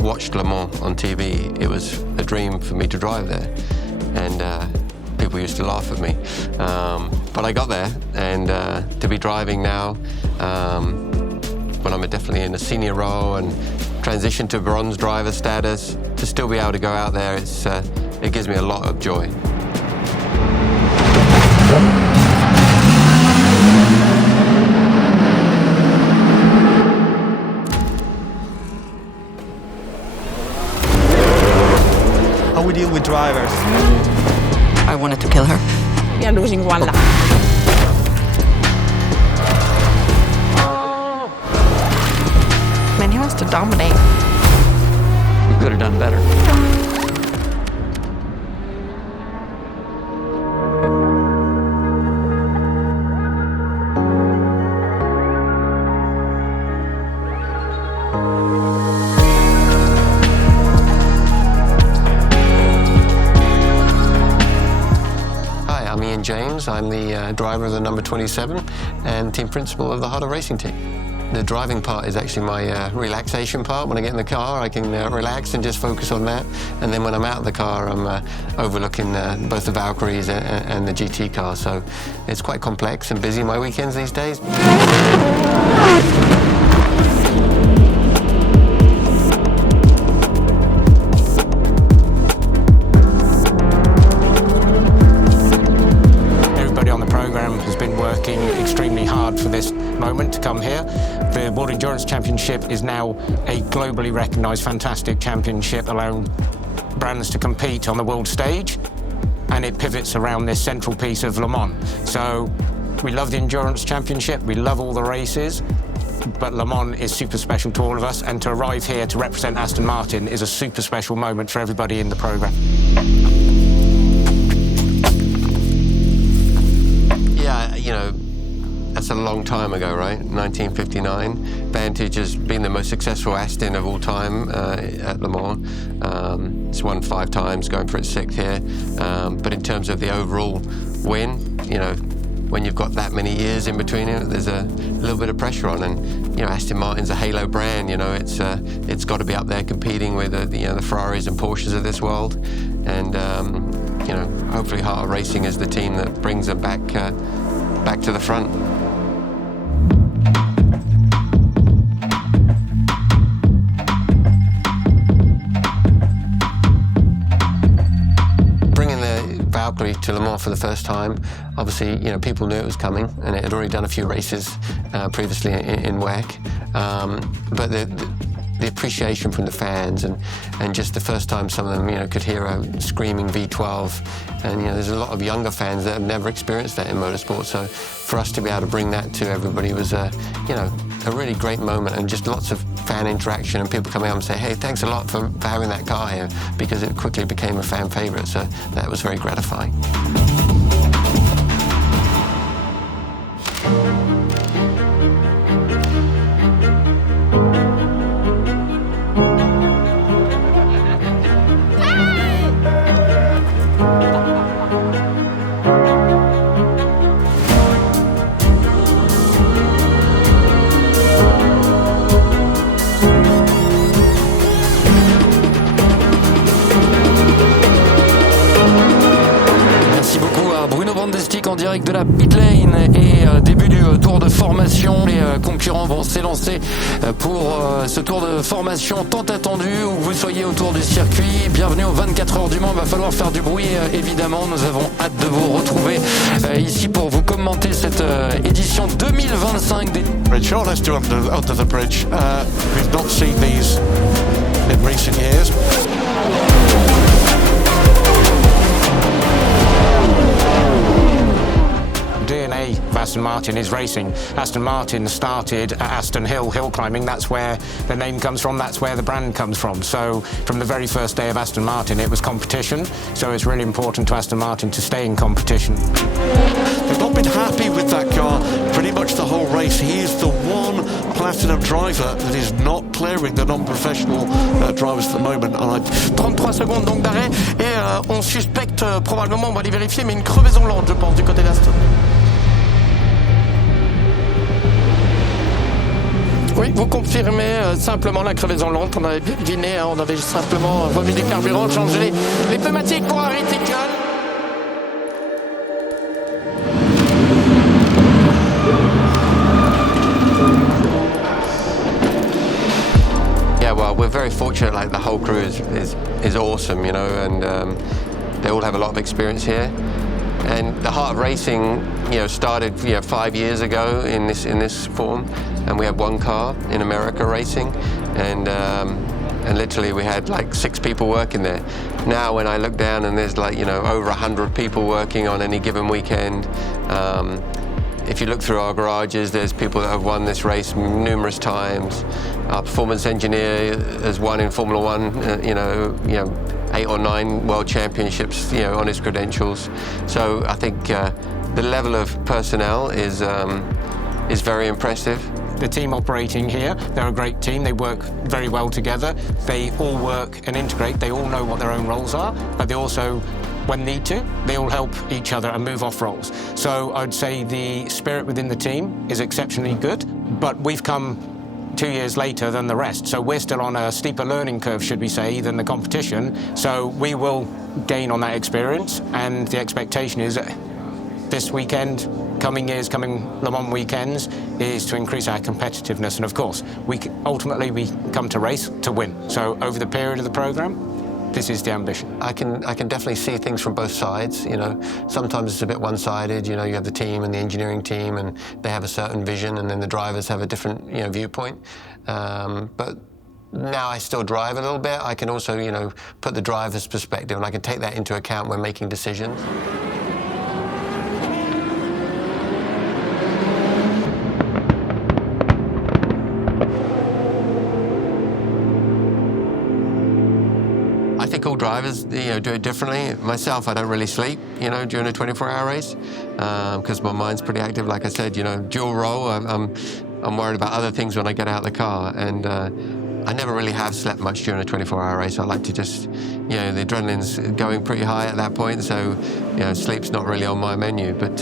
Watched Le Mans on TV, it was a dream for me to drive there, and people used to laugh at me. But I got there, and to be driving now, when I'm definitely in a senior role and transition to bronze driver status, to still be able to go out there, it gives me a lot of joy. How we deal with drivers. I wanted to kill her. We are losing one lap. Man, he wants to dominate. We could have done better. James. I'm the driver of the number 27 and team principal of the Hypercar Racing Team. The driving part is actually my relaxation part. When I get in the car, I can relax and just focus on that. And then when I'm out of the car, I'm overlooking both the Valkyries and the GT car. So it's quite complex and busy my weekends these days. Extremely hard for this moment to come here. The World Endurance Championship is now a globally recognised fantastic championship, allowing brands to compete on the world stage, and it pivots around this central piece of Le Mans. So we love the Endurance Championship, we love all the races, but Le Mans is super special to all of us, and to arrive here to represent Aston Martin is a super special moment for everybody in the programme. Yeah, you know, that's a long time ago, right? 1959. Vantage has been the most successful Aston of all time at Le Mans. It's won 5 times, going for its 6th here. But in terms of the overall win, you know, when you've got that many years in between it, there's a little bit of pressure on. And you know, Aston Martin's a halo brand. You know, it's got to be up there competing with the Ferraris and Porsches of this world. And you know, hopefully, Hypercar Racing is the team that brings them back to the front. Valkyrie to Le Mans for the first time. Obviously, you know, people knew it was coming, and it had already done a few races previously in WEC. But the appreciation from the fans, and just the first time some of them, you know, could hear a screaming V12, and you know, there's a lot of younger fans that have never experienced that in motorsport. So for us to be able to bring that to everybody was you know, a really great moment, and just lots of fan interaction and people coming up and say, hey, thanks a lot for having that car here, because it quickly became a fan favourite. So that was very gratifying. En direct de la pit lane et début du tour de formation. Les concurrents vont s'élancer pour ce tour de formation tant attendu, où vous soyez autour du circuit. Bienvenue aux 24 heures du Mans. Il va falloir faire du bruit évidemment. Nous avons hâte de vous retrouver ici pour vous commenter cette édition 2025 des... Sure, let's do under the bridge. We've not seen these in recent years. DNA of Aston Martin is racing. Aston Martin started at Aston Hill climbing. That's where the name comes from, that's where the brand comes from. So from the very first day of Aston Martin, it was competition. So it's really important to Aston Martin to stay in competition. They've not been happy with that car pretty much the whole race. He is the one platinum driver that is not clearing the non-professional drivers at the moment. 33 secondes donc d'arrêt et on suspecte probablement, on va aller vérifier, mais une crevaison lente je pense du côté d'Aston. Oui, vous confirmez simplement la crevaison lente, on avait bien deviné, on avait simplement remis du carburant, changé les pneumatiques pour un réticule. Yeah, well, we're very fortunate. Like the whole crew is awesome, you know, and they all have a lot of experience here. And the heart of racing, you know, started 5 years ago in this form, and we had one car in America racing, and literally we had like 6 people working there. Now when I look down and there's like over 100 people working on any given weekend. If you look through our garages, there's people that have won this race numerous times. Our performance engineer has won in Formula One, 8 or 9 world championships, on his credentials. So I think the level of personnel is very impressive. The team operating here, they're a great team. They work very well together. They all work and integrate. They all know what their own roles are, but they also, when need to, they all help each other and move off roles. So I'd say the spirit within the team is exceptionally good, but we've come 2 years later than the rest. So we're still on a steeper learning curve, should we say, than the competition. So we will gain on that experience, and the expectation is that this weekend, coming years, coming Le Mans weekends, is to increase our competitiveness. And of course, ultimately we come to race to win. So over the period of the program, this is the ambition. I can definitely see things from both sides. Sometimes it's a bit one-sided. You have the team and the engineering team, and they have a certain vision, and then the drivers have a different viewpoint. But now I still drive a little bit. I can also put the driver's perspective, and I can take that into account when making decisions. I think all drivers, do it differently. Myself, I don't really sleep, during a 24-hour race, because my mind's pretty active. Like I said, dual role. I'm worried about other things when I get out of the car, and I never really have slept much during a 24-hour race. I like to just, the adrenaline's going pretty high at that point, so sleep's not really on my menu. But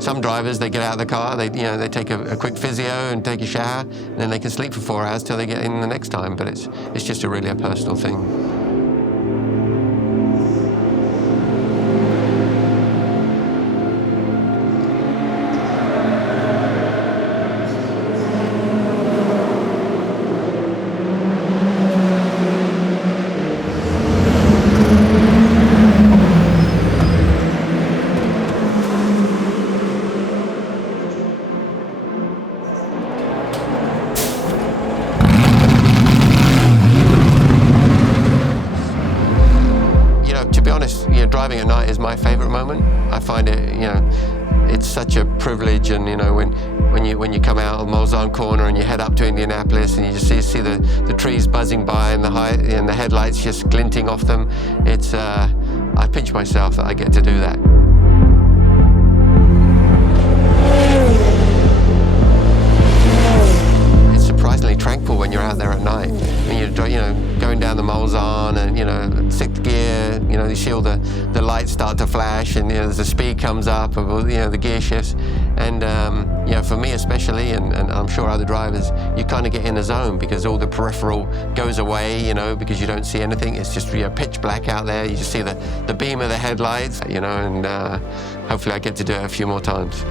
some drivers, they get out of the car, they take a quick physio and take a shower, and then they can sleep for 4 hours till they get in the next time. But it's just really a personal thing. Driving at night is my favorite moment. I find it, it's such a privilege, and when you come out of Mulsanne corner and you head up to Indianapolis and you just see the trees buzzing by and the headlights just glinting off them, I pinch myself that I get to do that. It's surprisingly tranquil when you're out there at night. And you're going down the Mulsanne and 6th gear, you see all the lights start to flash, and as the speed comes up, the gear shifts, and for me especially, and I'm sure other drivers, you kind of get in a zone because all the peripheral goes away, because you don't see anything. It's just pitch black out there. You just see the beam of the headlights, and hopefully I get to do it a few more times.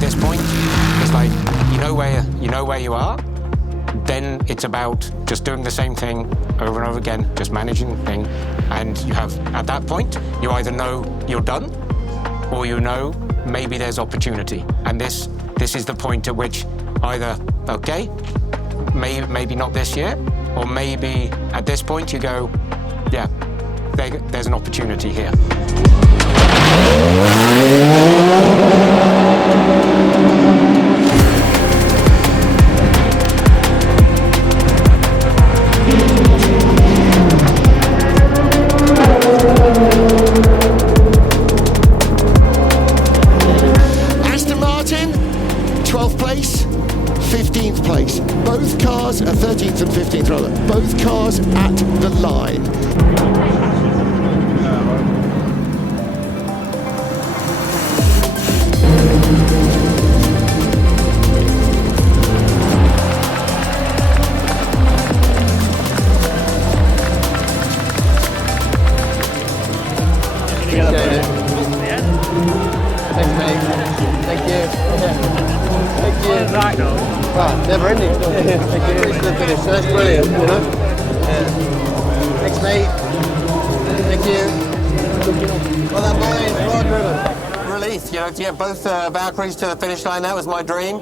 This point, it's like you know where you are. Then it's about just doing the same thing over and over again, just managing the thing. And you have, at that point, you either know you're done, or maybe there's opportunity. And this is the point at which either, okay, maybe not this year, or maybe at this point you go, yeah, there's an opportunity here. cars at the line. Thanks, mate. Thank you. Thank you. Right, never ending. Thank you. Reach the finish. So that's brilliant, you know? Thanks, mate. Thank you. Well done, boys. Well driven. Relief, you know, to get both Valkyries to the finish line, that was my dream.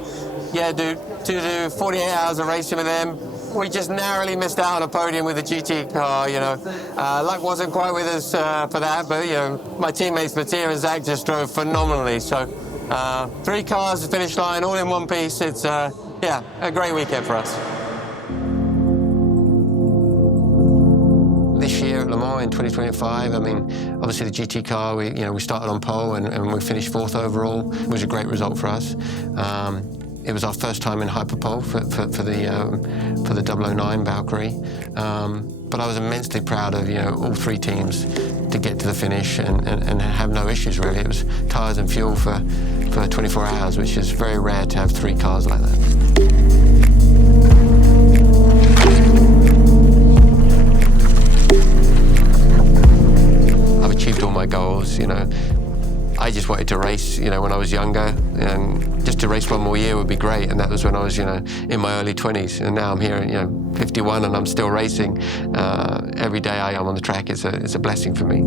Yeah, to do 48 hours of racing with them. We just narrowly missed out on a podium with the GT car, you know. Luck wasn't quite with us for that, but, you know, my teammates Mattia and Zach just drove phenomenally. So 3 cars to the finish line, all in one piece. It's, yeah, a great weekend for us. This year at Le Mans in 2025, I mean, obviously the GT car, we started on pole and we finished 4th overall. It was a great result for us. It was our first time in hyperpole for the 009 Valkyrie. But I was immensely proud of, you know, all 3 teams to get to the finish and have no issues really. It was tyres and fuel for 24 hours, which is very rare to have 3 cars like that. I've achieved all my goals, you know. I just wanted to race, you know, when I was younger, and just to race one more year would be great. And that was when I was, you know, in my early 20s. And now I'm here, you know, 51, and I'm still racing. Every day I am on the track, it's a blessing for me.